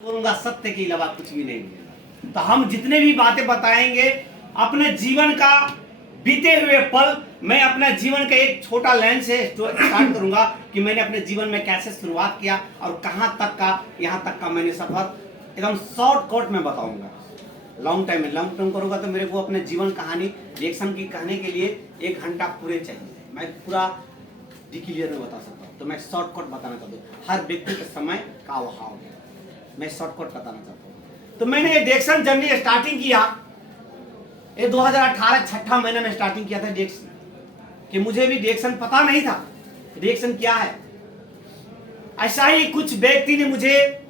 बोलूंगा सत्य के अलावा कुछ भी नहीं मिलेगा। तो हम जितने भी बातें बताएंगे अपने जीवन का बीते हुए पल, मैं अपने जीवन का एक छोटा लाइन से स्टार्ट करूंगा कि मैंने अपने जीवन में कैसे शुरुआत किया और कहां तक का, यहां तक का मैंने सफर एकदम शॉर्टकट में बताऊंगा। लॉन्ग टर्म करूंगा तो मेरे को अपने जीवन कहानी रिएक्शन की कहने के लिए 1 घंटा पूरे चाहिए। मैं पूरा डिक्लियर में बता सकता हूँ, तो मैं शॉर्टकट बताना चाहता हूँ। हर व्यक्ति के समय का अभाव है, मैं शॉर्टकट बताना चाहता हूँ। तो मैंने ये डिएक्शन जर्नी स्टार्टिंग किया, ये 2018 छठा महीने में स्टार्टिंग किया था डिएक्शन, कि मुझे भी डिएक्शन पता नहीं था डिएक्शन क्या है। ऐसा ही कुछ व्यक्ति ने मुझे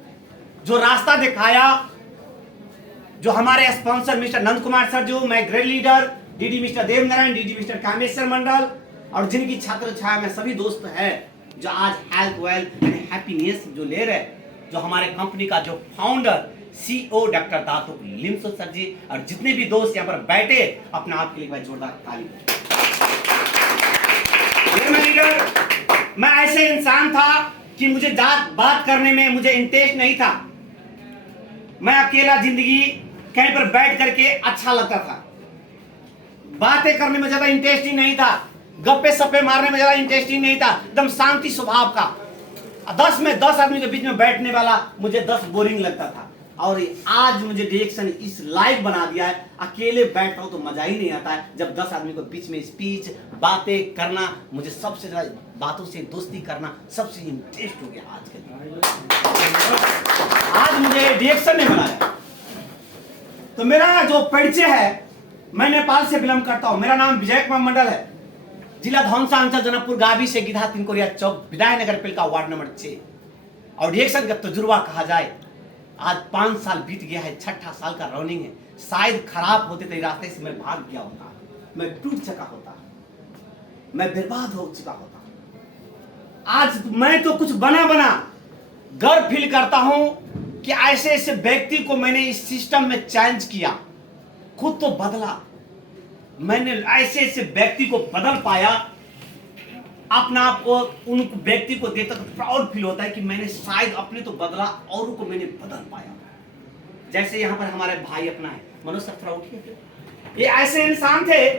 जो रास्ता दिखाया, जो हमारे sponsor mister Nand Kumar sir, जो मैं grade leader, DD mister Devnarayan, DD mister Kameshwar Mandal, और जिनकी छत्र छाया में सभी दोस्त हैं जो आज हेल्थ वेल्थ एंड हैप्पीनेस जो ले रहे, जो हमारे कंपनी का जो फाउंडर सीईओ डॉक्टर दातु लिम्सो सर जी, और जितने भी दोस्त यहाँ पर बैठे, अपने आप के लिए भाई जोरदार ताली। मैं ऐसे इंसान था कि मुझे बात करने में मुझे इंटरेस्ट नहीं था। मैं अकेला जिंदगी कहीं पर बैठ करके अच्छा लगता था, बातें करने में ज्यादा इंटरेस्ट ही नहीं था, गप्पे सप्पे मारने में ज्यादा इंटरेस्ट ही नहीं था, एकदम शांति स्वभाव का। 10 में 10 आदमी के बीच में बैठने वाला मुझे 10 बोरिंग लगता था। और आज मुझे डिएक्शन इस लाइफ बना दिया है, अकेले बैठ रहा हूं तो मजा ही नहीं आता है। जब 10 आदमी को बीच में स्पीच बातें करना, मुझे सबसे ज्यादा बातों से दोस्ती करना सबसे इंटरेस्ट हो गया आज के दिन। आज मुझे डिएक्शन ने बनाया। तो मेरा जो परिचय है, मैं नेपाल से बिलोंग करता हूं। मेरा नाम विजय कुमार मंडल है, जिला धौनसा अंचल जनकपुर गावी से गिधा तिनकोरिया चौक विधायनगर पिलका वार्ड नंबर 6। और डिएक्शन का तजुर्बा कहा जाए, आज 5 साल बीत गया है, 6ठा साल का रनिंग है। शायद खराब होते थे रास्ते से मैं भाग गया होता, मैं टूट चुका होता, मैं बर्बाद हो चुका होता। आज मैं तो कुछ बना गर्व फील करता हूं कि ऐसे ऐसे व्यक्ति को मैंने इस सिस्टम में चेंज किया, खुद तो बदला। मैंने ऐसे ऐसे व्यक्ति को बदल पाया, अपना आप को उन व्यक्ति को देखकर तो प्राउड फील होता है कि मैंने शायद अपने तो बदला, औरों को मैंने बदल पाया। जैसे यहाँ पर हमारे भाई अपना है मनोज सर, थोड़ा उठिए। ये ऐसे इंसान थे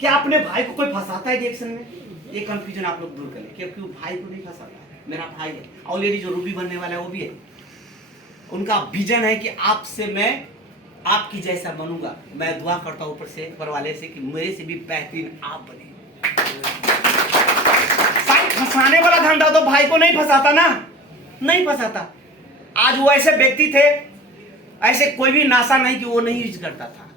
कि अपने भाई को कोई फंसाता है डिएक्शन में, ये कंफ्यूजन आप लोग दूर करें, क्योंकि वो भाई को नहीं फंसाता है, मेरा भाई है। ऑलरेडी जो रूबी बनने वाला है वो भी है। उनका विजन है कि आपसे मैं आपकी जैसा बनूंगा। मैं दुआ करता हूं ऊपर से, ऊपर वाले से, कि मेरे से भी बेहतरीन आप बने। फंसाने वाला धंधा तो भाई को नहीं फंसाता ना, नहीं फंसाता। आज वो ऐसे व्यक्ति थे, ऐसे कोई भी नाशा नहीं कि वो नहीं यूज करता था।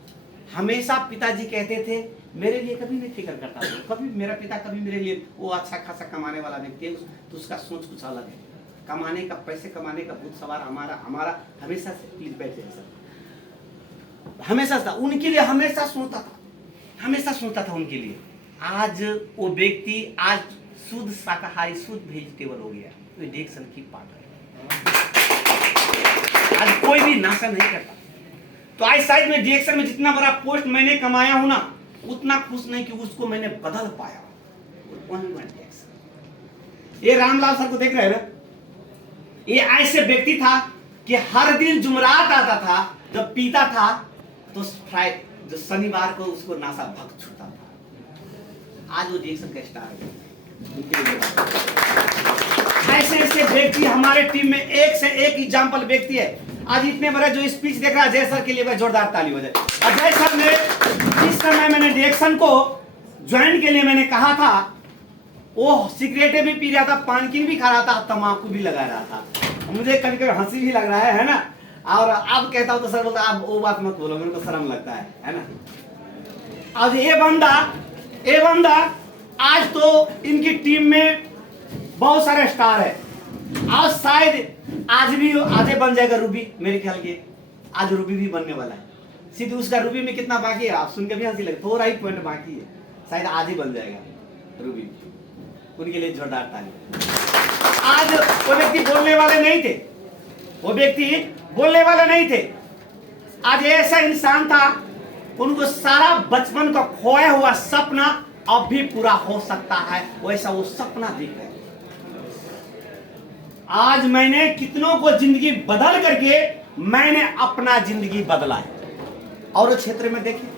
हमेशा पिताजी कहते थे, मेरे लिए कभी नहीं फिक्र करता था, कभी मेरा पिता कभी मेरे लिए, वो अच्छा खासा कमाने वाला व्यक्ति है, तो उसका सोच कुछ अलग है। कमाने का, पैसे कमाने का भूत सवार हमारा हमेशा से, प्लीज बैठे सर, हमेशा था उनके लिए, हमेशा सोचता था उनके लिए। आज वो व्यक्ति आज शुद्ध शाकाहारी, शुद्ध वेजिटेबल हो गया, तो डिएक्शन की पार्ट है। आज कोई भी नाशा नहीं करता। तो आज शायद में डिएक्शन में जितना बड़ा पोस्ट मैंने कमाया हूं ना, उतना खुश नहीं कि उसको मैंने बदल पाया। ये रामलाल सर को देख रहे हैं ना, ये ऐसे व्यक्ति था कि हर दिन जुमरात आता था, जब पीता था तो जो शनिवार को उसको नाशा भग छूटा था। आज वो डिएक्शन का स्टार है। ऐसे ऐसे व्यक्ति हमारे टीम में, एक से एक एग्जाम्पल व्यक्ति है। आज इतने बड़े जो स्पीच देख रहा है, अजय सर के लिए जोरदार ताली हो जाए। अजय सर ने जिस समय मैंने डिएक्शन को ज्वाइन के लिए मैंने कहा था, वो सिगरेटें भी पी रहा था, पान भी खा रहा था, तम्बाकू भी लगा रहा था। मुझे कभी कभी हंसी भी लग रहा है ना। और अब कहता हूं तो सर बोलता, आप वो बात मत बोलो, मेरे को शर्म लगता है ना। आज ये बंदा आज तो इनकी टीम में बहुत सारे स्टार है। आज शायद आज भी आधे बन जाएगा रूबी, मेरे ख्याल के आज रूबी भी बनने वाला है। सीधे उसका रूबी में कितना बाकी है, आप सुन के भी हंसी लगे, थोड़ा ही पॉइंट बाकी है, शायद आज ही बन जाएगा रूबी। उनके लिए जोरदार ताली। आज वो व्यक्ति बोलने वाले नहीं थे, आज ऐसा इंसान था, उनको सारा बचपन का खोया हुआ सपना अब भी पूरा हो सकता है, वैसा वो सपना दिख रहा है। आज मैंने कितनों को जिंदगी बदल करके मैंने अपना जिंदगी बदला है। और क्षेत्र में देखिए,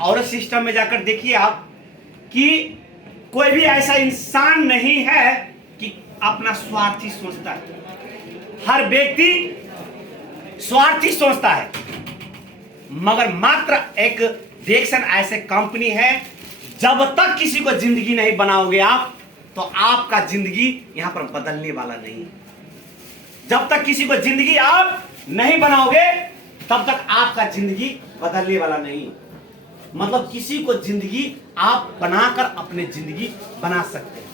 और सिस्टम में जाकर देखिए आप कि कोई भी ऐसा इंसान नहीं है कि अपना स्वार्थी सोचता है। हर व्यक्ति स्वार्थी सोचता है, मगर मात्र एक डिएक्शन ऐसे कंपनी है, जब तक किसी को जिंदगी नहीं बनाओगे आप, तो आपका जिंदगी यहां पर बदलने वाला नहीं। जब तक किसी को जिंदगी आप नहीं बनाओगे, तब तक आपका जिंदगी बदलने वाला नहीं। मतलब किसी को जिंदगी आप बनाकर अपने जिंदगी बना सकते हैं।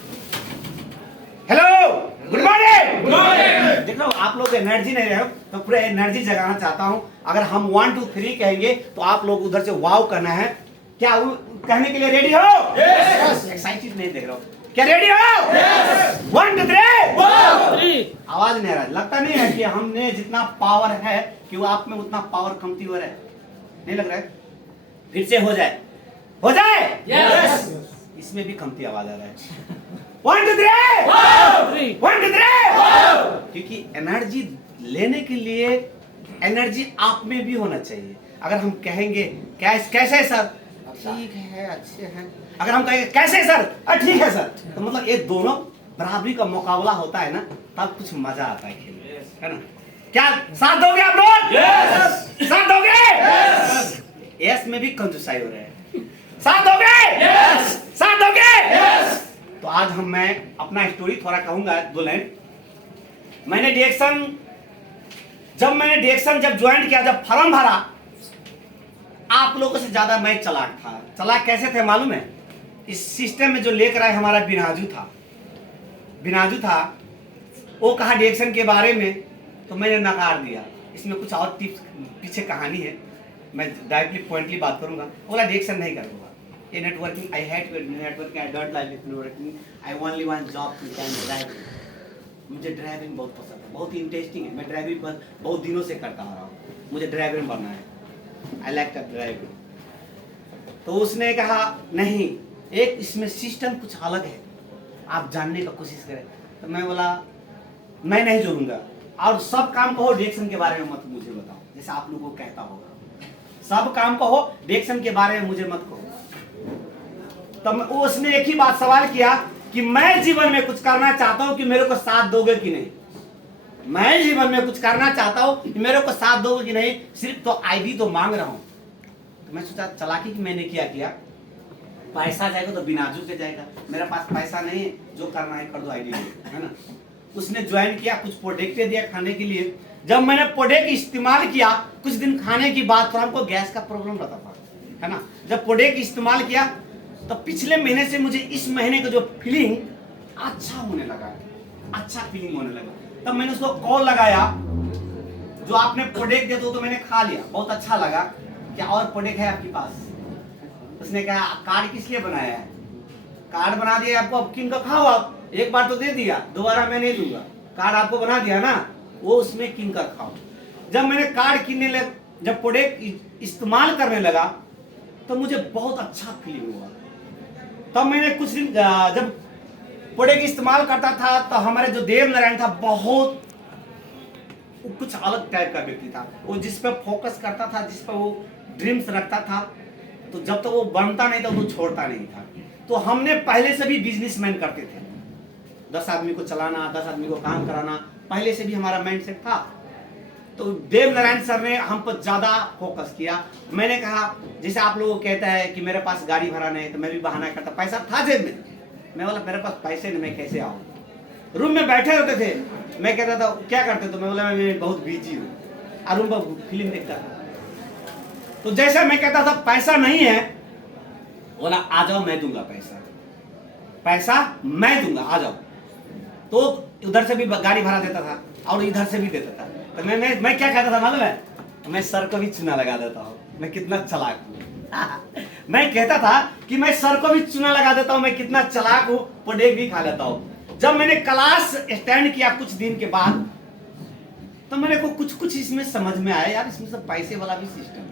Hello, good morning. Good morning. देख लो आप लोग एनर्जी नहीं रहे हो, तो पूरा एनर्जी जगाना चाहता हूं। अगर हम 1 2 3 कहेंगे तो आप लोग उधर से वाव करना है। क्या कहने के लिए रेडी हो? यस। एक्साइटेड नहीं देख रहा हो, क्या रेडी हो? यस। 1 2 3 आवाज नहीं आ रहा। लगता नहीं है कि हमने जितना पावर है कि वो आप में उतना पावर कमती हो रहा है, नहीं लग रहा है? फिर से हो जाए, हो जाए। यस। इसमें भी कमती आवाज आ रहा है। 1 2 3 1 2 3। क्योंकि एनर्जी लेने के लिए एनर्जी आप में भी होना चाहिए। अगर हम कहेंगे कैसे सर, ठीक है, अच्छे हैं। अगर हम कहेंगे कैसे सर, ठीक है सर, तो मतलब ये दोनों बराबरी का मुकाबला होता है ना, तब कुछ मजा आता है खेलने, है ना? क्या साथ दोगे आप लोग? यस। साथ दोगे? यस। यस में भी कंजूसाई हो रहा है। साथ दोगे? यस। साथ दोगे? यस। तो आज मैं अपना स्टोरी थोड़ा कहूंगा, 2 लाइन। मैंने डिएक्शन जब ज्वाइन किया, जब फॉर्म भरा, आप लोगों से ज्यादा मैं चालाक था। चालाक कैसे थे मालूम है? इस सिस्टम में जो लेकर आए हमारा बिनाजू था, वो कहा डिएक्शन के बारे में, तो मैंने नकार दिया। इसमें कुछ और टिप्स पीछे कहानी है, मैं डायरेक्टली पॉइंटली बात करूंगा। बोला डिएक्शन नहीं करूंगा, ये networking, I hate networking, I don't like networking, I only want job to can driving. मुझे ड्राइविंग बहुत पसंद है, बहुत इंटरेस्टिंग है। मैं ड्राइविंग पर बहुत दिनों से करता आ रहा हूँ, मुझे ड्राइवर बनना है। I like the driving. तो उसने कहा नहीं, एक इसमें सिस्टम कुछ अलग है, आप जानने का कोशिश करें। तो मैं बोला मैं नहीं जोड़ूंगा, और सब काम कहो डिएक्शन के बारे में मत मुझे बताओ, जैसे आप लोगों को कहता होगा। सब काम कहो, डिएक्शन के बारे में मुझे मत कहो। तब उसने एक ही बात सवाल किया कि मैं जीवन में कुछ करना चाहता हूं कि मेरे को साथ दोगे कि नहीं। मैं जीवन में कुछ करना चाहता हूं कि मेरे को साथ दोगे कि नहीं, सिर्फ तो आईडी तो मांग रहा हूं। तो मैं सोचा चालाकी कि मैंने क्या किया, पैसा जाएगा तो बिनाजू के जाएगा, मेरे पास पैसा नहीं है, जो करना है कर दो आईडी, है ना। उसने ज्वाइन किया, कुछ प्रोडक्ट दिया खाने के लिए। जब मैंने प्रोडक्ट इस्तेमाल किया, कुछ दिन खाने की बात, तो हमको गैस का प्रॉब्लम रहता था, है ना। जब प्रोडक्ट इस्तेमाल किया, तो पिछले महीने से मुझे इस महीने का जो फीलिंग अच्छा होने लगा, अच्छा फीलिंग होने लगा। तब मैंने उसको कॉल लगाया, जो आपने प्रोडक्ट दिया तो मैंने खा लिया, बहुत अच्छा लगा, क्या और प्रोडक्ट है आपके पास? उसने कहा कार्ड किस लिए बनाया है? कार्ड बना दिया आपको, अब किन का खाओ आप, एक बार तो दे दिया, दोबारा मैं नहीं दूंगा। कार्ड आपको बना दिया ना, वो उसमें किन का खाओ। जब मैंने कार्ड किनने लगा, जब प्रोडक्ट इस्तेमाल करने लगा, तो मुझे बहुत अच्छा फीलिंग हुआ। तब मैंने कुछ दिन जब प्रोडक्ट इस्तेमाल करता था, तो हमारे जो देव नारायण था, बहुत कुछ अलग टाइप का व्यक्ति था। वो जिस पर फोकस करता था, जिस पर वो ड्रीम्स रखता था, तो जब तक तो वो बनता नहीं था, वो छोड़ता नहीं था। तो हमने पहले से भी बिजनेसमैन करते थे, 10 आदमी को चलाना, 10 आदमी को काम कराना, पहले से भी हमारा माइंडसेट था। तो देव नारायण सर ने हम पर ज्यादा फोकस किया। मैंने कहा जैसे आप लोगों को कहता है कि मेरे पास गाड़ी भरा नहीं, तो मैं भी बहाना करता, पैसा था जेब में, मैं बोला मेरे पास पैसे नहीं, मैं कैसे आऊँ। रूम में बैठे होते थे, मैं कहता था क्या करते, तो मैं बोला मैं बहुत बिजी हूँ, और रूम पर फिल्म देखता था। तो जैसा मैं कहता था पैसा नहीं है, बोला आ जाओ मैं दूंगा पैसा, पैसा मैं दूंगा, आ जाओ। तो उधर से भी गाड़ी भाड़ा देता था और इधर से भी देता था। तो मैं क्या कहता था मालूम है, मैं सर को भी चूना लगा देता हूँ, मैं कितना चालाक हूँ। मैं कहता था कि मैं सर को भी चूना लगा देता हूँ, मैं कितना चालाक हूँ, प्रोडक्ट भी खा लेता हूँ। जब मैंने क्लास स्टैंड किया कुछ दिन के बाद, तो मेरे को कुछ इसमें समझ में आया, यार इसमें सब पैसे वाला भी सिस्टम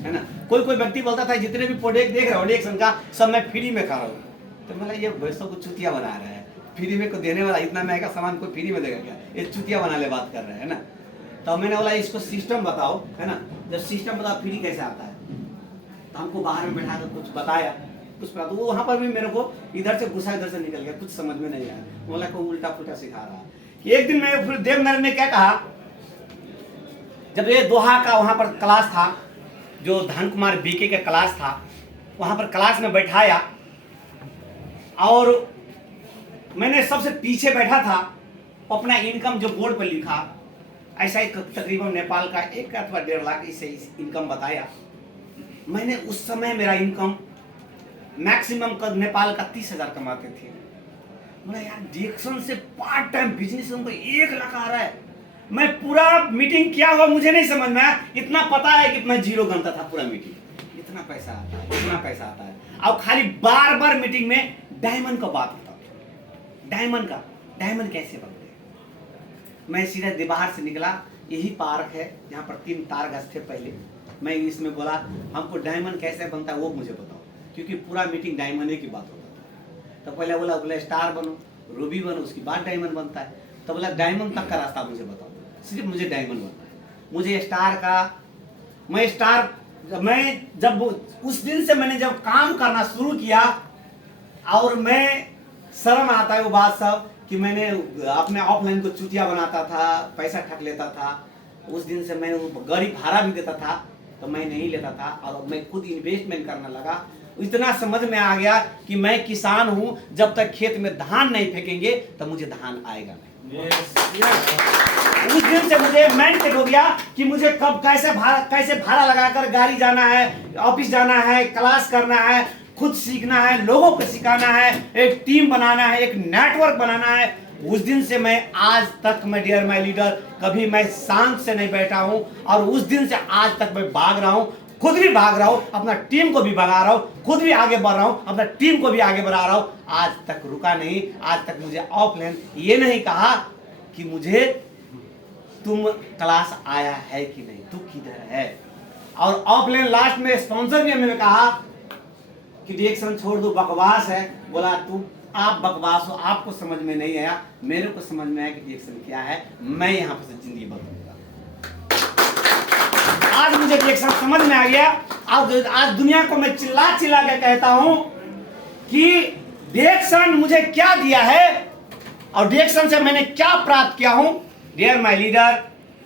है ना। कोई व्यक्ति बोलता था जितने भी प्रोडक्ट देख रहे हो डिएक्शन का, सब मैं फ्री में खा रहा हूँ। तो मतलब ये वैसा कुछ चुतिया बना रहा है, फ्री में को देने वाला, इतना महंगा सामान कोई फ्री में देगा क्या? ये चुतिया बनाने बात कर रहे हैं ना। तो मैंने बोला इसको सिस्टम बताओ, है ना, जब सिस्टम बताओ फ्री कैसे आता है। तो हमको बाहर में बैठा कर कुछ बताया, कुछ पता, तो वो वहाँ पर भी मेरे को इधर से घुसा इधर से निकल गया, कुछ समझ में नहीं आया। बोला को उल्टा पुल्टा सिखा रहा है। कि एक दिन मैं फिर देवनर ने क्या कहा, जब ये दोहा का वहाँ पर क्लास था, जो धन कुमार बीके का क्लास था, वहाँ पर क्लास में बैठाया और मैंने सबसे पीछे बैठा था। अपना इनकम जो बोर्ड पर लिखा, ऐसा ही तकरीबन नेपाल का 1 अथवा 1.5 लाख इससे इनकम बताया। मैंने उस समय मेरा इनकम मैक्सिमम का नेपाल का 30,000 कमाते थे। बोला यार डिएक्शन से पार्ट टाइम बिजनेस हमको 1 लाख आ रहा है। मैं पूरा मीटिंग क्या हुआ मुझे नहीं समझ में आया, इतना पता है कि मैं जीरो गनता था पूरा मीटिंग। इतना पैसा आता है, इतना पैसा आता है। अब खाली बार बार मीटिंग में डायमंड का बात होता, डायमंड कैसे बनते हैं। मैं सीधा दीवार से निकला, यही पार्क है यहाँ पर 3 तारगछ थे पहले। मैं इसमें बोला हमको डायमंड कैसे बनता है वो मुझे बताओ, क्योंकि पूरा मीटिंग डायमंड की बात होता था। तो पहले बोला स्टार बनो, रूबी बनो, उसके बाद डायमंड बनता है। तो बोला डायमंड तक का रास्ता मुझे बताओ, सिर्फ मुझे डायमंड बनना है। मुझे स्टार का, मैं जब उस दिन से मैंने जब काम करना शुरू किया, और मैं शर्म आता है वो बात सब कि मैंने अपने ऑफलाइन को चुतिया बनाता था, पैसा ठग लेता था। उस दिन से मैं गाड़ी भाड़ा भी देता था तो मैं नहीं लेता था, और मैं खुद इन्वेस्टमेंट करने लगा। इतना समझ में आ गया कि मैं किसान हूं, जब तक खेत में धान नहीं फेंकेंगे तो मुझे धान आएगा नहीं। उस दिन से मुझे माइंडसेट हो गया कि मुझे कब कैसे भाड़ा लगाकर गाड़ी जाना है, ऑफिस जाना है, क्लास करना है, खुद सीखना है, लोगों को सिखाना है, एक टीम बनाना है, एक नेटवर्क बनाना है। उस दिन से मैं आज तक, मैं डियर माय लीडर, कभी मैं शांत से नहीं बैठा हूं, और उस दिन से आज तक मैं भाग रहा हूं, खुद भी भाग रहा हूं, अपना टीम को भी भगा रहा हूं, खुद भी आगे बढ़ रहा हूं, अपना टीम को भी आगे बढ़ा रहा हूं। आज तक रुका नहीं। आज तक मुझे ऑफलाइन ये नहीं कहा कि मुझे तुम क्लास आया है कि नहीं, तू किधर है। और ऑफलाइन लास्ट में स्पॉन्सर भी हमें कहा कि डिएक्शन छोड़ दो, बकवास है। बोला तू आप बकवास हो, आपको समझ में नहीं आया, मेरे को समझ में आया कि डिएक्शन क्या है। मैं यहाँ पर जिंदगी बदलूंगा। आज मुझे डिएक्शन समझ में आ गया। आज दुनिया को मैं चिल्ला चिल्ला के कहता हूं कि डिएक्शन मुझे क्या दिया है और डिएक्शन से मैंने क्या प्राप्त किया हूं। डियर माय लीडर,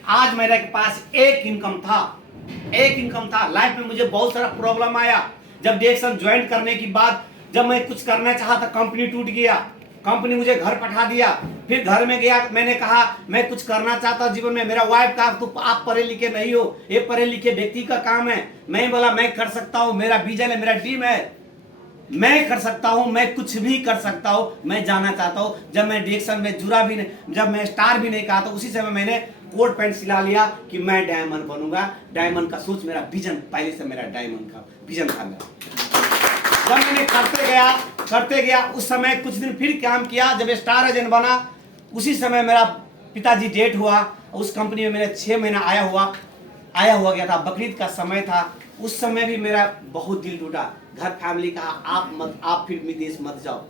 आज मेरे पास एक इनकम था। लाइफ में मुझे बहुत सारा प्रॉब्लम आया। जब डिएक्शन ज्वाइन करने के बाद जब मैं कुछ करना चाहा था, कंपनी टूट गया, कंपनी मुझे घर पठा दिया। फिर घर में गया, मैंने कहा मैं कुछ करना चाहता हूं जीवन में। मेरा वाइफ कहा तू आप पढ़े लिखे नहीं हो, ये पढ़े लिखे व्यक्ति का काम है। मैं बोला मैं कर सकता हूं, मेरा विजन है, मेरा ड्रीम है, मैं कर सकता हूं, मैं कुछ भी कर सकता हूं, मैं जाना चाहता हूं। जब मैं डिएक्शन में जुड़ा भी नहीं, जब मैं स्टार भी नहीं कहा, तो उसी समय मैंने कोट पैंट सिला लिया कि मैं डायमंड बनूंगा। डायमंड का सोच, मेरा विजन पहले से, मेरा डायमंड का विजन था मेरा। जब मैंने करते गया उस समय कुछ दिन फिर काम किया। जब स्टार एजेंट बना, उसी समय मेरा पिताजी डेट हुआ। उस कंपनी में मैंने 6 महीना आया हुआ गया था। बकरीद का समय था, उस समय भी मेरा बहुत दिल टूटा। घर फैमिली कहा आप फिर विदेश मत जाओ,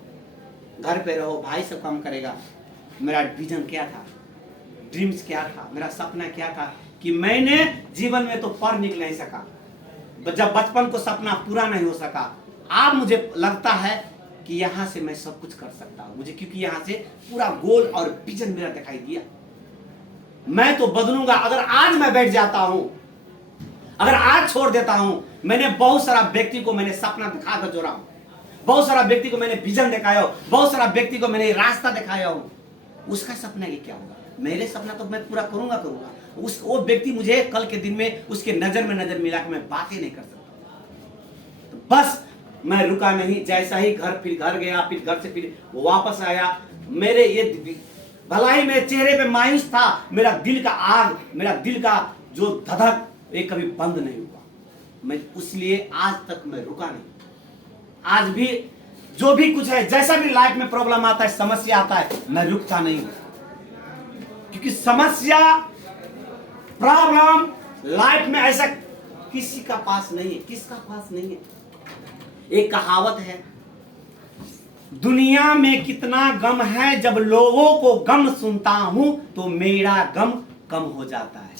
घर पे रहो, भाई सब काम करेगा। मेरा विजन क्या था, ड्रीम्स क्या था, मेरा सपना क्या था कि मैंने जीवन में तो पढ़ निकल नहीं सका, जब बचपन को सपना पूरा नहीं हो सका। अब मुझे लगता है कि यहाँ से मैं सब कुछ कर सकता हूँ मुझे, क्योंकि यहाँ से पूरा गोल और विजन मेरा दिखाई दिया। मैं तो बदलूंगा। अगर आज मैं बैठ जाता हूं, अगर आज छोड़ देता हूं, मैंने बहुत सारा व्यक्ति को मैंने सपना दिखाकर जोड़ा हूं, बहुत सारा व्यक्ति को मैंने विजन दिखाया हो, बहुत सारा व्यक्ति को मैंने रास्ता दिखाया हो। उसका सपना ये क्या होगा, मेरे सपना तो मैं पूरा करूंगा। वो व्यक्ति मुझे कल के दिन में उसके नजर में नजर मिला के मैं बातें नहीं कर सकता। तो बस मैं रुका नहीं। जैसा ही फिर घर गया, फिर घर से फिर वापस आया, मेरे ये भलाई मेरे चेहरे पे मायूस था। मेरा दिल का आग, मेरा दिल का जो धधक, ये कभी बंद नहीं हुआ। मैं इसलिए आज तक मैं रुका नहीं। आज भी जो भी कुछ है, जैसा भी लाइफ में प्रॉब्लम आता है, समस्या आता है, मैं रुकता नहीं हूं। क्योंकि समस्या, प्रॉब्लम लाइफ में ऐसा किसी का पास नहीं है। किसका पास नहीं है। एक कहावत है, दुनिया में कितना गम है, जब लोगों को गम सुनता हूं तो मेरा गम कम हो जाता है।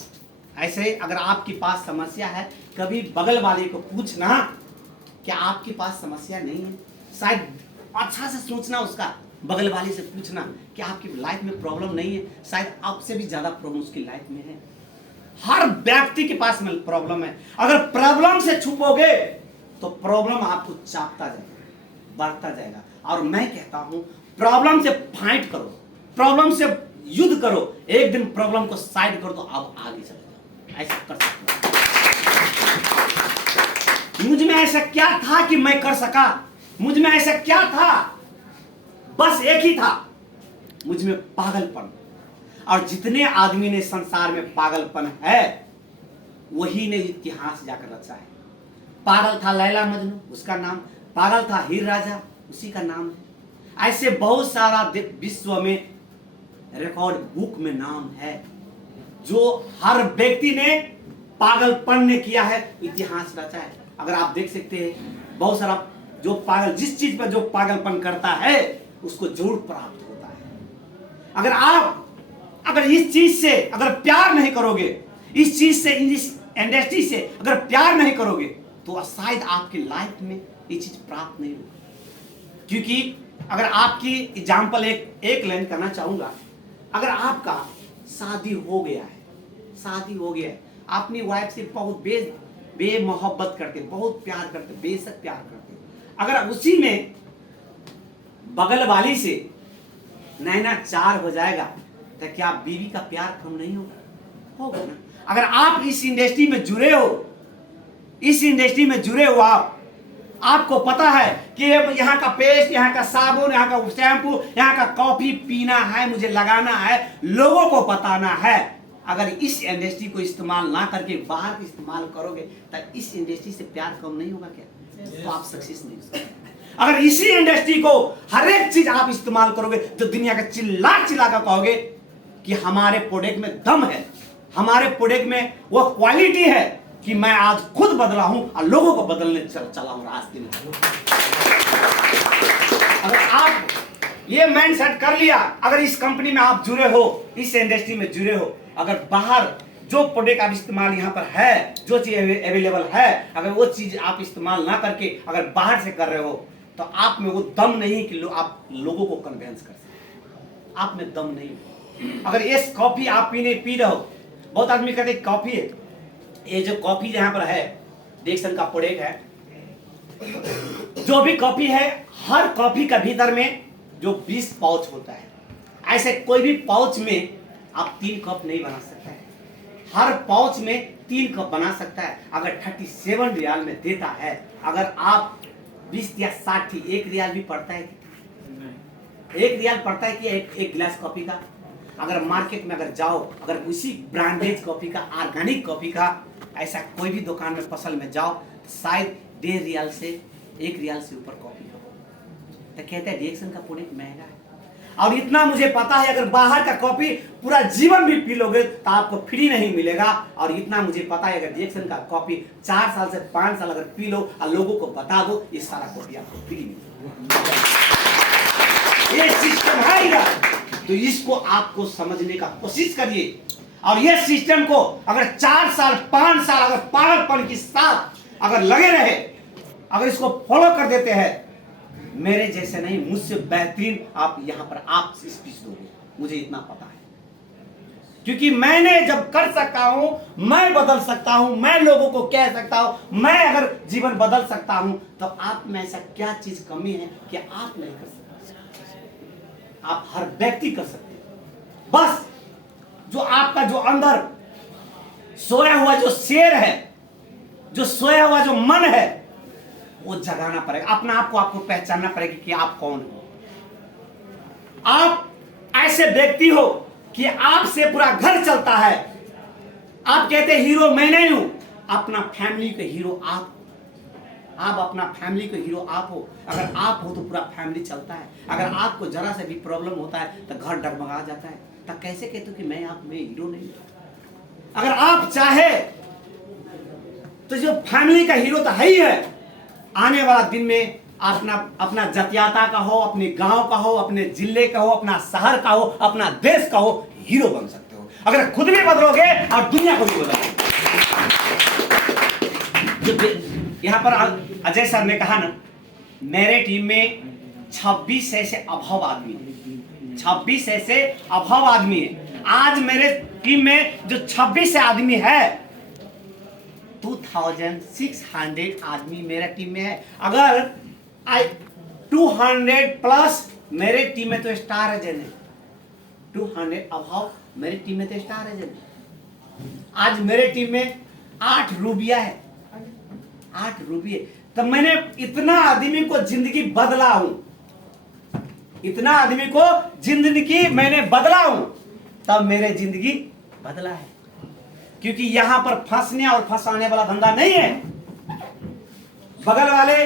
ऐसे अगर आपके पास समस्या है, कभी बगल वाले को पूछना कि आपके पास समस्या नहीं है। शायद अच्छा से सोचना, उसका बगल वाले से पूछना कि आपकी लाइफ में प्रॉब्लम नहीं है, शायद आपसे भी ज्यादा प्रॉब्लम उसकी लाइफ में है। हर व्यक्ति के पास में प्रॉब्लम है। अगर प्रॉब्लम से छुपोगे तो प्रॉब्लम आपको चापता जाएगा, बढ़ता जाएगा। और मैं कहता हूं प्रॉब्लम से फाइट करो, प्रॉब्लम से युद्ध करो। एक दिन प्रॉब्लम को साइड कर दो, आप आगे चले जाओ। ऐसा कर सकते हो। मुझ में ऐसा क्या था कि मैं कर सका? मुझ में ऐसा क्या था? बस एक ही था, मुझ में पागलपन। और जितने आदमी ने संसार में पागलपन है, वही ने इतिहास जाकर रचा है। पागल था लैला मजनू, उसका नाम। पागल था हीर राजा, उसी का नाम है। ऐसे बहुत सारा विश्व में रिकॉर्ड बुक में नाम है, जो हर व्यक्ति ने पागलपन ने किया है, इतिहास रचा है। अगर आप देख सकते हैं, बहुत सारा जो पागल, जिस चीज पर जो पागलपन करता है उसको जरूर प्राप्त होता है। अगर इस चीज से अगर प्यार नहीं करोगे, इस चीज से, इस इंडस्ट्री से अगर प्यार नहीं करोगे, तो शायद आपकी लाइफ में ये चीज प्राप्त नहीं होगी। क्योंकि अगर आपकी एग्जाम्पल एक लाइन करना चाहूंगा, अगर आपका शादी हो गया है, अपनी वाइफ से बहुत बेमोहब्बत करते, बहुत प्यार करते, बेशक प्यार करते, अगर उसी में बगल वाली से नैना चार हो जाएगा, तो क्या बीवी का प्यार कम नहीं होगा ना? अगर आप इस इंडस्ट्री में जुड़े हो, आपको पता है कि यहाँ का पेस्ट, यहाँ का साबुन, यहाँ का शैम्पू, यहाँ का कॉफी पीना है, मुझे लगाना है, लोगों को बताना है। अगर इस इंडस्ट्री को इस्तेमाल ना करके बाहर इस्तेमाल करोगे, तो इस इंडस्ट्री से प्यार कम नहीं होगा क्या? तो आप सक्सेस नहीं हो सकते। अगर इसी इंडस्ट्री को हर एक चीज आप इस्तेमाल करोगे, तो दुनिया का चिल्ला कर कहोगे कि हमारे प्रोडक्ट में दम है, हमारे प्रोडक्ट में वो क्वालिटी है कि मैं आज खुद बदला हूं और लोगों को बदलने चला हूं रास्ते में। अगर आप ये माइंड सेट कर लिया, अगर इस कंपनी में आप जुड़े हो, इस इंडस्ट्री में जुड़े हो, अगर बाहर जो प्रोडक्ट आप इस्तेमाल यहाँ पर है, जो चीज अवेलेबल है, अगर वो चीज आप इस्तेमाल ना करके अगर बाहर से कर रहे हो, तो आप में वो दम नहीं कि आप लोगों को कन्विंस कर सकते। आप में दम नहीं। अगर ये कॉफी आप पी रहे हो, बहुत आदमी कहते हैं कॉफी है, ये जो कॉफी यहाँ पर है, डिक्सन का प्रोडक्ट है, जो भी कॉफी है, हर कॉफी का भीतर में जो 20 पाउच होता है, ऐसे कोई भी पाउच में आप 3 कप नहीं बना सकते हैं। हर पाउच में 3 कप बना सकता है। अगर 37 रियाल में देता है, अगर आप 20 या 60, 1 रियाल भी पड़ता है, 1 रियाल पड़ता है कि एक गिलास कॉफी का। अगर मार्केट में अगर जाओ, अगर उसी ब्रांडेड कॉफी का, ऑर्गेनिक कॉफी का, ऐसा कोई भी दुकान में फसल में जाओ, शायद 1.5 रियाल से 1 रियाल से ऊपर कॉफी हो। तो कहते हैं डिक्सन का प्रोडक्ट महंगा है। और इतना मुझे पता है, अगर बाहर का कॉफी पूरा जीवन भी पी लोगे तो आपको फ्री नहीं मिलेगा। और इतना मुझे पता है, अगर डिक्सन का कॉफी 4 साल से 5 साल अगर पी लो और लोगों को बता दो, ये सारा कॉफी आपको फ्री मिलेगा। ये सिस्टम है इधर, तो इसको आपको समझने का कोशिश करिए। और ये सिस्टम को अगर 4 साल 5 साल अगर पागलपन के साथ अगर लगे रहे, अगर इसको फॉलो कर देते हैं, मेरे जैसे नहीं, मुझसे बेहतरीन आप यहां पर आप स्पीच दोगे, मुझे इतना पता है। क्योंकि मैंने जब कर सकता हूं, मैं बदल सकता हूं, मैं लोगों को कह सकता हूं, मैं अगर जीवन बदल सकता हूं, तो आप में ऐसा क्या चीज कमी है कि आप नहीं कर सकते? आप हर व्यक्ति कर सकते हैं। बस जो आपका जो अंदर सोया हुआ जो शेर है, जो सोया हुआ जो मन है, वो जगाना पड़ेगा। अपना आप को आपको पहचानना पड़ेगा कि आप कौन हो। आप ऐसे व्यक्ति हो कि आपसे पूरा घर चलता है। आप कहते हीरो मैं नहीं हूं, अपना फैमिली के हीरो आप अपना फैमिली के हीरो आप हो। अगर आप हो तो पूरा फैमिली चलता है। अगर आपको जरा से भी प्रॉब्लम होता है तो घर डगमगा जाता है। तो कैसे कहते हो कि मैं हीरो नहीं हूं? अगर आप चाहे तो जो फैमिली का हीरो तो है ही है, आने वाला दिन में अपना अपना जातीयता का हो, अपने गांव का हो, अपने जिले का हो, अपना शहर का हो, अपना देश का हो, हीरो बन सकते हो अगर खुद भी बदलोगे और दुनिया को भी बदलोगे। यहां पर अजय सर ने कहा ना, मेरे टीम में 26 ऐसे अभाव आदमी है, 26 ऐसे अभाव आदमी है। आज मेरे टीम में जो 26 आदमी है, 2600 आदमी मेरे टीम में है। अगर 200 प्लस मेरे टीम में तो स्टार एजेंट है, 200 अभाव मेरी टीम में तो स्टार एजेंट है। आज मेरे टीम में 8 रूबिया है, 8 रूबिया। तब मैंने इतना आदमी को जिंदगी बदला हूं, इतना आदमी को जिंदगी मैंने बदला हूं, तब मेरे जिंदगी बदला है। क्योंकि यहां पर फंसने और फंसाने वाला धंधा नहीं है। बगल वाले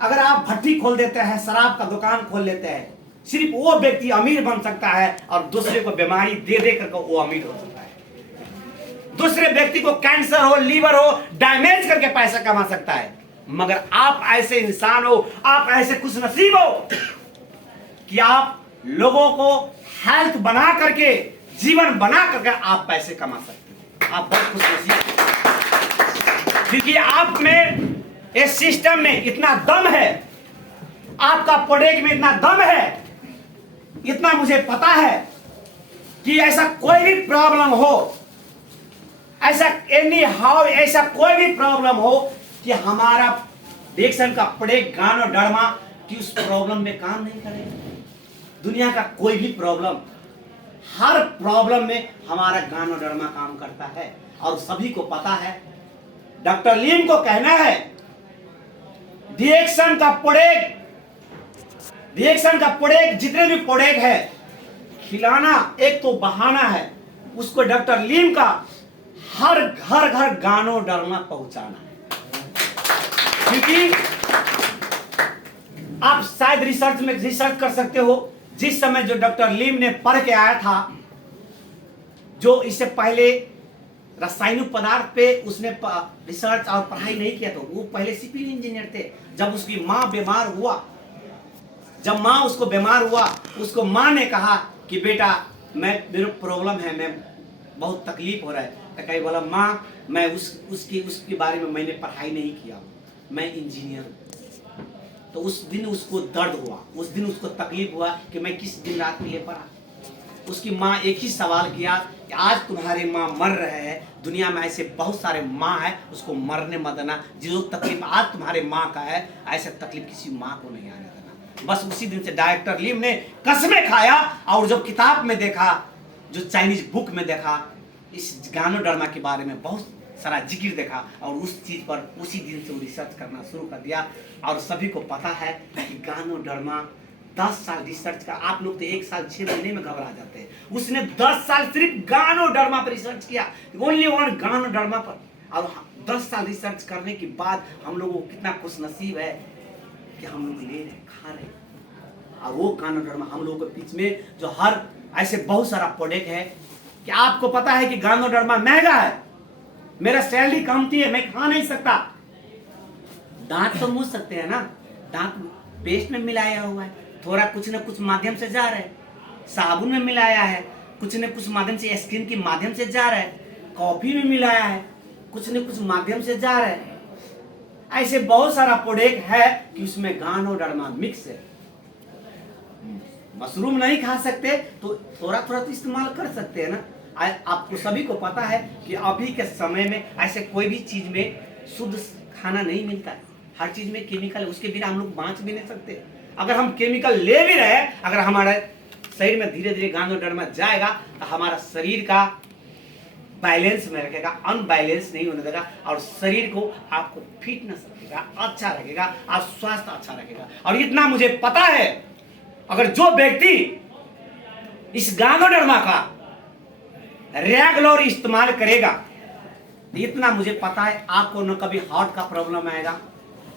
अगर आप भट्टी खोल देते हैं, शराब का दुकान खोल लेते हैं, सिर्फ वो व्यक्ति अमीर बन सकता है और दूसरे को बीमारी दे दे करके वो अमीर हो सकता है। दूसरे व्यक्ति को कैंसर हो, लीवर हो, डैमेज करके पैसा कमा सकता है। मगर आप ऐसे इंसान हो, आप ऐसे खुशनसीब हो कि आप लोगों को हेल्थ बना करके, जीवन बना करके आप पैसे कमा सकते हैं। आप बहुत खुशनसीब, क्योंकि आप में इस सिस्टम में इतना दम है, आपका प्रोडक्ट में इतना दम है। इतना मुझे पता है कि ऐसा कोई भी प्रॉब्लम हो, ऐसा एनी हाउ ऐसा कोई भी प्रॉब्लम हो कि हमारा डिएक्शन का प्रोडक्ट गानो डरमा कि उस प्रॉब्लम में काम नहीं करेगा। दुनिया का कोई भी प्रॉब्लम, हर प्रॉब्लम में हमारा गानो डरमा काम करता है और सभी को पता है। डॉक्टर लीम को कहना है डिएक्शन का प्रोडक्ट, रिएक्शन का प्रोडक्ट, जितने भी प्रोडक्ट है, खिलाना एक तो बहाना है, उसको डॉक्टर लीम का हर घर घर गानो डरमा पहुंचाना है। क्योंकि आप शायद रिसर्च में रिसर्च कर सकते हो, जिस समय जो डॉक्टर लीम ने पढ़ के आया था, जो इससे पहले रासायनिक पदार्थ पे उसने रिसर्च और पढ़ाई नहीं किया, तो वो पहले सिविल इंजीनियर थे। जब उसकी माँ बीमार हुआ, जब माँ उसको बीमार हुआ, उसको माँ ने कहा कि बेटा मेरे प्रॉब्लम है, मैं बहुत तकलीफ हो रहा है। तो कहीं बोला माँ मैं उसके बारे में मैंने पढ़ाई नहीं किया, मैं इंजीनियर हूँ। तो उस दिन उसको दर्द हुआ, उस दिन उसको तकलीफ हुआ कि मैं किस दिन रात के लिए पढ़ा। उसकी माँ एक ही सवाल किया कि आज तुम्हारे माँ मर रहे हैं, दुनिया में ऐसे बहुत सारे माँ है, उसको मरने मत देना। जो तकलीफ आज तुम्हारे माँ का है, ऐसा तकलीफ किसी माँ को नहीं आने देना। बस उसी दिन से डॉक्टर लीम ने कसमें खाया और जब किताब में देखा, जो चाइनीज बुक में देखा, इस गानो डरमा के बारे में बहुत सारा जिक्र देखा और उस चीज पर उसी दिन से वो रिसर्च करना शुरू कर दिया। और सभी को पता है कि गानो डरमा 10 साल रिसर्च का, आप लोग तो 1 साल 6 महीने में घबरा जाते हैं, उसने 10 साल सिर्फ गानो डरमा पर रिसर्च किया, ओनली वन गानो डरमा पर। और 10 साल रिसर्च करने के बाद हम लोगों को कितना खुशनसीब है कि हम लोग ले रहे, खा रहे। और वो गानो डरमा हम लोगों के बीच में जो हर ऐसे बहुत सारा प्रोडक्ट है कि आपको पता है कि गानो डरमा महंगा है, मेरा सैलरी कमती है, मैं खा नहीं सकता। दांत तो मूछ सकते हैं ना, दांत पेस्ट में मिलाया हुआ है, थोड़ा कुछ न कुछ माध्यम से जा रहा है, साबुन में मिलाया है, कुछ न कुछ माध्यम से स्किन के माध्यम से जा रहा है, कॉफी में मिलाया है, कुछ न कुछ माध्यम से जा रहा है। ऐसे बहुत सारा प्रोडक्ट है कि उसमें गानो डरमा मिक्स है। मशरूम नहीं खा सकते तो थोड़ा थोड़ा तो इस्तेमाल कर सकते हैं ना। आपको सभी को पता है कि अभी के समय में ऐसे कोई भी चीज में शुद्ध खाना नहीं मिलता है, हर चीज में केमिकल है, उसके बिना हम लोग बाँच भी नहीं सकते। अगर हम केमिकल ले भी रहे, अगर हमारे शरीर में धीरे धीरे गानो डरमा जाएगा तो हमारा शरीर का बैलेंस में रखेगा, अनबैलेंस नहीं होने देगा और शरीर को आपको फिटनेस रखेगा, अच्छा रखेगा, आप स्वास्थ्य अच्छा रखेगा। और इतना मुझे पता है, अगर जो व्यक्ति इस गानो डरमा का रेगुलर इस्तेमाल करेगा, इतना मुझे पता है आपको न कभी हार्ट का प्रॉब्लम आएगा,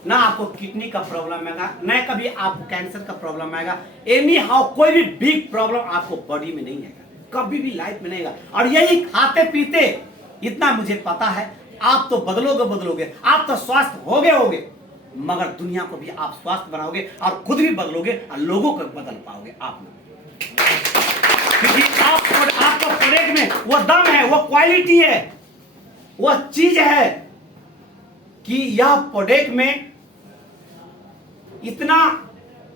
ना आपको किडनी का प्रॉब्लम आएगा, न कभी आपको कैंसर का प्रॉब्लम आएगा। एनी हाउ कोई भी बिग प्रॉब्लम आपको बॉडी में नहीं आएगा, कभी भी लाइफ में नहीं आएगा। और यही खाते पीते, इतना मुझे पता है, आप तो बदलोगे, आप तो स्वस्थ होगे। मगर दुनिया को भी आप स्वस्थ बनाओगे और खुद भी बदलोगे और लोगों को बदल पाओगे आप लोग। क्योंकि आपका प्रोडक्ट में वो दम है, वो क्वालिटी है, वो चीज है कि यह प्रोडक्ट में इतना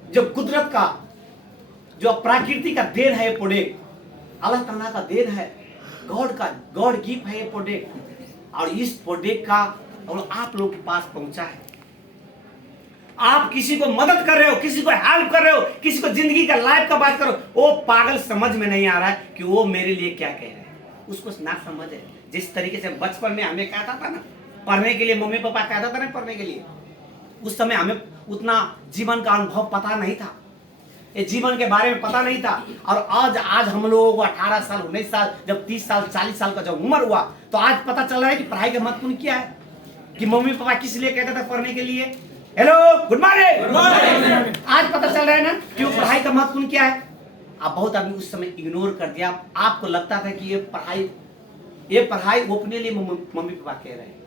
जो कुदरत का, जो प्रकृति का देन है, ये प्रोडक्ट अल्लाह ताला का देन है, गॉड गिफ्ट है ये प्रोडक्ट। और इस प्रोडक्ट का और आप लोगों के पास पहुंचा है। आप किसी को मदद कर रहे हो, किसी को हेल्प कर रहे हो, किसी को जिंदगी का लाइफ का बात करो, वो पागल समझ में नहीं आ रहा है कि वो मेरे लिए क्या कह रहा है, उसको ना समझ है। जिस तरीके से बचपन में हमें कहता था ना पढ़ने के लिए, मम्मी पापा कहता था ना पढ़ने के लिए, उस समय हमें उतना जीवन का अनुभव पता नहीं था, ये जीवन के बारे में पता नहीं था। और आज हम लोगों को 18 साल 19 साल जब 30 साल 40 साल का जब उम्र हुआ तो आज पता चल रहा है कि पढ़ाई का महत्व क्या है, कि मम्मी पापा किस लिए कहते थे पढ़ने के लिए। Hello, good morning. आज पता चल रहा है ना कि पढ़ाई का महत्व क्या है। आप बहुत आदमी उस समय इग्नोर कर दिया, आपको लगता था कि ये पढ़ाई वो अपने लिए मम्मी पापा कह रहे हैं।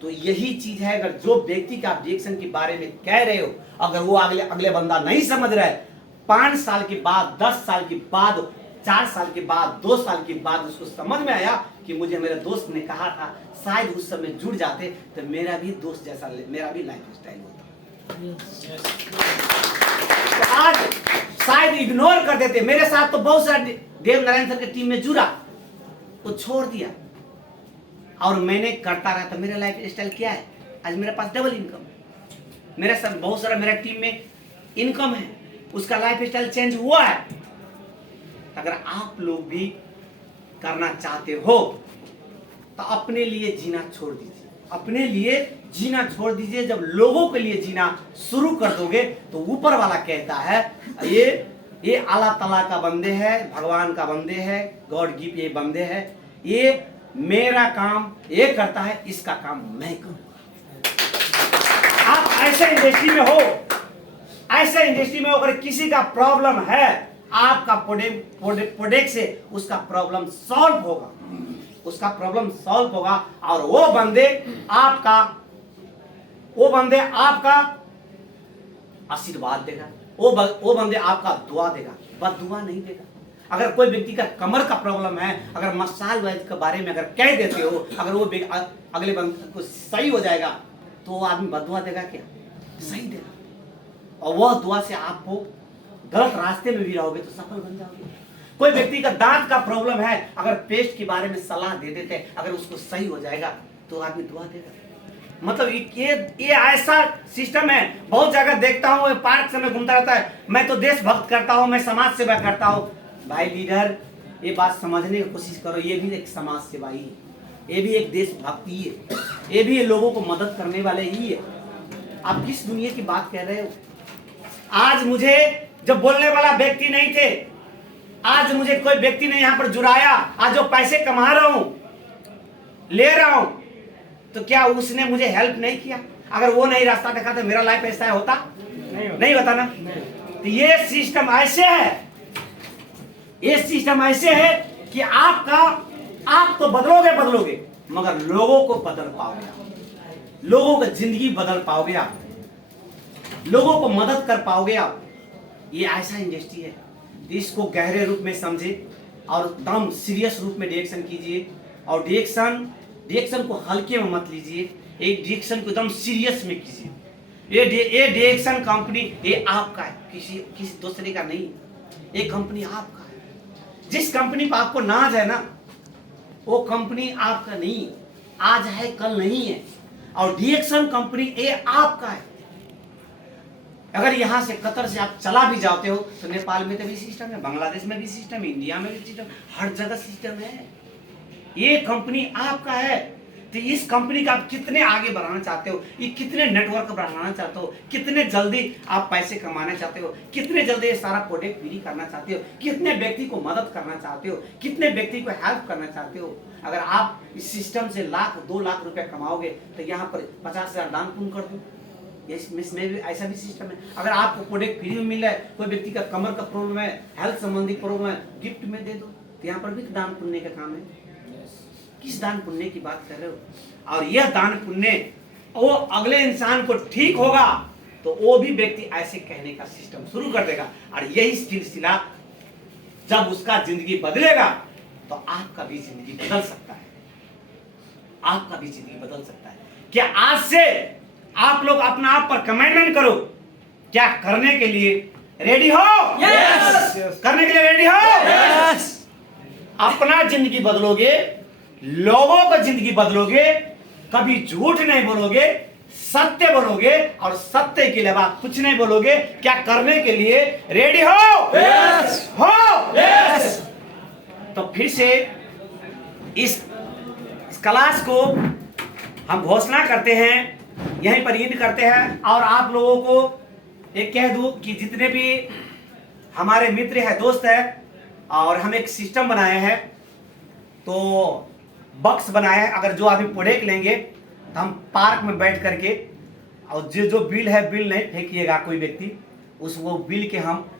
तो यही चीज है, अगर जो व्यक्ति का आप डिएक्शन के बारे में कह रहे हो, अगर वो अगले बंदा नहीं समझ रहा है, 5 साल के बाद, 10 साल के बाद, 4 साल के बाद, 2 साल के बाद उसको समझ में आया कि मुझे मेरे दोस्त ने कहा था, शायद उस समय जुड़ जाते तो मेरा भी दोस्त जैसा मेरा भी लाइफ स्टाइल होता। तो आज शायद इग्नोर कर देते। मेरे साथ तो बहुत सारे देव नारायण सर की टीम में जुड़ा, वो छोड़ दिया और मैंने करता रहा। तो मेरा लाइफ स्टाइल क्या है, आज मेरे पास डबल इनकम है, मेरे साथ बहुत सारा मेरा टीम में इनकम है, उसका लाइफ स्टाइल चेंज हुआ है। अगर आप लोग भी करना चाहते हो तो अपने लिए जीना छोड़ दीजिए, अपने लिए जीना छोड़ दीजिए। जब लोगों के लिए जीना शुरू कर दोगे तो ऊपर वाला कहता है ये अल्लाह ताला का बंदे हैं, भगवान का बंदे हैं, गॉड गिफ्ट ये बंदे हैं, ये मेरा काम ये करता है, इसका काम मैं करूंगा। आप ऐसे इंडस्ट्री में हो, ऐसे इंडस्ट्री में अगर किसी का प्रॉब्लम है, आपका प्रोडक्ट से उसका प्रॉब्लम सॉल्व होगा, उसका प्रॉब्लम सॉल्व होगा। और वो बंदे आपका आशीर्वाद देगा, वो बंदे आपका दुआ देगा, बस दुआ नहीं देगा। अगर कोई व्यक्ति का कमर का प्रॉब्लम है, अगर मसाज वैद के बारे में अगर कह देते हो, अगर वो अगले बंदे को सही हो जाएगा तो वो आदमी बदुआ देगा क्या? सही देगा। और वह दुआ से आपको गलत रास्ते में भी रहोगे तो सफल बन जाओगे। कोई व्यक्ति का दांत का प्रॉब्लम है, अगर पेस्ट के बारे में सलाह दे देते हैं, अगर उसको सही हो जाएगा तो आदमी दुआ देगा। मतलब ये ऐसा सिस्टम है। बहुत जगह देखता हूँ, पार्क से मैं घूमता रहता है, मैं तो देशभक्त करता हूँ, मैं समाज सेवा करता हूँ। भाई लीडर, ये बात समझने की कोशिश करो, ये भी एक समाज सेवा ही है, ये भी एक देशभक्ति है, ये भी लोगों को मदद करने वाले ही है। आप किस दुनिया की बात कह रहे हो? आज मुझे जब बोलने वाला व्यक्ति नहीं थे, आज मुझे कोई व्यक्ति ने यहाँ पर जुड़ाया, आज जो पैसे कमा रहा हूं, ले रहा हूं, तो क्या उसने मुझे हेल्प नहीं किया? अगर वो नहीं रास्ता देखा तो मेरा लाइफ ऐसा होता नहीं होता ना। तो ये सिस्टम ऐसे है, ये सिस्टम ऐसे है कि आप तो बदलोगे, मगर लोगों को बदल पाओगे, लोगों की जिंदगी बदल पाओगे, आप लोगों को मदद कर पाओगे आप। ये ऐसा इंडस्ट्री है, इसको गहरे रूप में समझे और एकदम सीरियस रूप में डिएक्शन कीजिए। और डिएक्शन को हल्के में मत लीजिए, एक डिएक्शन को एकदम सीरियस में कीजिए। ये डिएक्शन कंपनी ये आपका है, किसी दूसरे का नहीं। ये कंपनी आपका है। जिस कंपनी पर आपको नाज है ना, वो कंपनी आपका नहीं, आज है कल नहीं है। और डिएक्शन कंपनी ये आपका है। अगर यहाँ से कतर से आप चला भी जाते हो तो नेपाल में तो भी सिस्टम है, बांग्लादेश में भी सिस्टम है, इंडिया में भी सिस्टम, हर जगह सिस्टम है। ये कंपनी आपका है। तो इस कंपनी का आप कितने आगे बढ़ाना चाहते हो, ये कितने नेटवर्क बढ़ाना चाहते हो, कितने जल्दी आप पैसे कमाना चाहते हो, कितने जल्दी ये सारा प्रोडक्ट फ्री करना चाहते हो, कितने व्यक्ति को मदद करना चाहते हो, कितने व्यक्ति को हेल्प करना चाहते हो। अगर आप इस सिस्टम से 1-2 लाख रुपए कमाओगे तो यहाँ पर 50,000 दान पुण्य कर दो। इसमें भी ऐसा भी सिस्टम है। अगर आपको प्रोडक्ट फ्री में मिल रहा है, कोई व्यक्ति का कमर का प्रॉब्लम है, हेल्थ संबंधी प्रॉब्लम है, गिफ्ट में दे दो, तो यहाँ पर भी दान पुण्य का काम है। किस दान पुण्य की बात कर रहे हो? और यह दान पुण्य वो अगले इंसान को ठीक होगा तो वो भी व्यक्ति ऐसे कहने का सिस्टम शुरू कर देगा। और यही सिलसिला जब उसका जिंदगी बदलेगा तो आपका भी जिंदगी बदल सकता है, आपका भी जिंदगी बदल सकता है। क्या आज से आप लोग अपना आप पर कमेंटमेंट करो, क्या करने के लिए रेडी हो? यस। करने के लिए रेडी हो? यस। अपना जिंदगी बदलोगे, लोगों का जिंदगी बदलोगे, कभी झूठ नहीं बोलोगे, सत्य बोलोगे और सत्य के अलावा कुछ नहीं बोलोगे। क्या करने के लिए रेडी हो? यस। हो? यस। तो फिर से इस क्लास को हम घोषणा करते हैं, यहीं पर एंड करते हैं। और आप लोगों को एक कह दूं कि जितने भी हमारे मित्र हैं, दोस्त हैं, और हम एक सिस्टम बनाए हैं, तो बक्स बनाए हैं। अगर जो अभी प्रोडक्ट लेंगे तो हम पार्क में बैठ करके, और जो बिल है, बिल नहीं फेंकिएगा कोई व्यक्ति, उस वो बिल के हम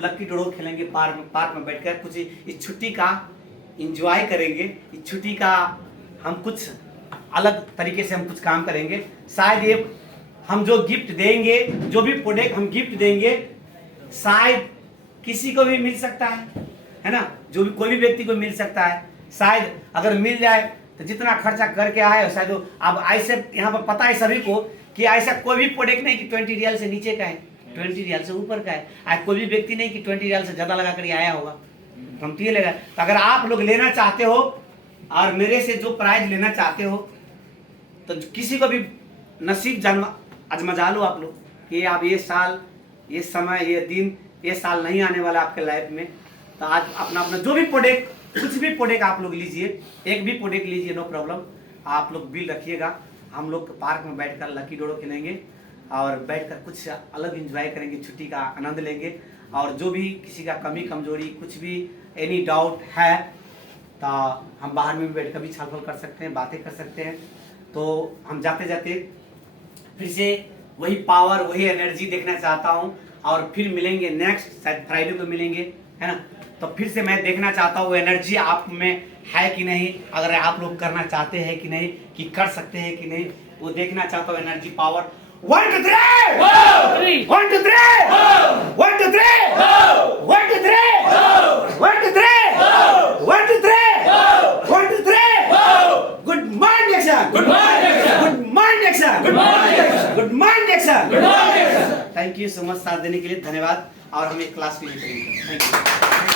लक्की ड्रॉ खेलेंगे पार्क में बैठकर। कुछ इस छुट्टी का एंजॉय करेंगे, इस छुट्टी का हम कुछ अलग तरीके से हम कुछ काम करेंगे। शायद ये हम जो गिफ्ट देंगे, जो भी प्रोडक्ट हम गिफ्ट देंगे, शायद किसी को भी मिल सकता है ना, जो भी कोई भी व्यक्ति को मिल सकता है। शायद अगर मिल जाए तो जितना खर्चा करके आए शायद अब ऐसे यहाँ पर पता है सभी को कि ऐसा कोई भी प्रोडक्ट नहीं कि 20 रियल से नीचे का है, 20 रियल से ऊपर का है। आज कोई भी व्यक्ति नहीं कि 20 रियल से ज़्यादा लगा कर आया होगा, हम तो ये लगा। तो अगर आप लोग लेना चाहते हो और मेरे से जो प्राइज लेना चाहते हो तो किसी को भी नसीब आजमा लो आप लोग कि आप ये साल, ये समय, ये दिन, ये साल नहीं आने वाला आपके लाइफ में। तो आज अपना अपना जो भी प्रोडक्ट, कुछ भी प्रोडक्ट आप लोग लीजिए, एक भी प्रोडक्ट लीजिए, नो प्रॉब्लम। आप लोग बिल रखिएगा, हम लोग पार्क में बैठकर लकी डोडो खेलेंगे और बैठकर कुछ अलग एंजॉय करेंगे, छुट्टी का आनंद लेंगे। और जो भी किसी का कमी कमजोरी, कुछ भी एनी डाउट है तो हम बाहर में भी बैठकर भी छलफल कर सकते हैं, बातें कर सकते हैं। तो हम जाते जाते फिर से वही पावर, वही एनर्जी देखना चाहता हूँ। और फिर मिलेंगे नेक्स्ट, शायद फ्राइडे को मिलेंगे, है ना। तो फिर से मैं देखना चाहता हूँ एनर्जी आप में है कि नहीं, अगर आप लोग करना चाहते हैं कि नहीं, कि कर सकते हैं कि नहीं, वो देखना चाहता हूँ energy power. 1 2 3 1 2 3 1 2 3 1 2 3 1 2 3 1 2 3 1 2 3 good morning action, good morning, good morning action, good morning, good morning action, good morning. Thank you so much साथ देने के लिए, धन्यवाद। और हम एक क्लास के लिए करेंगे। Thank you.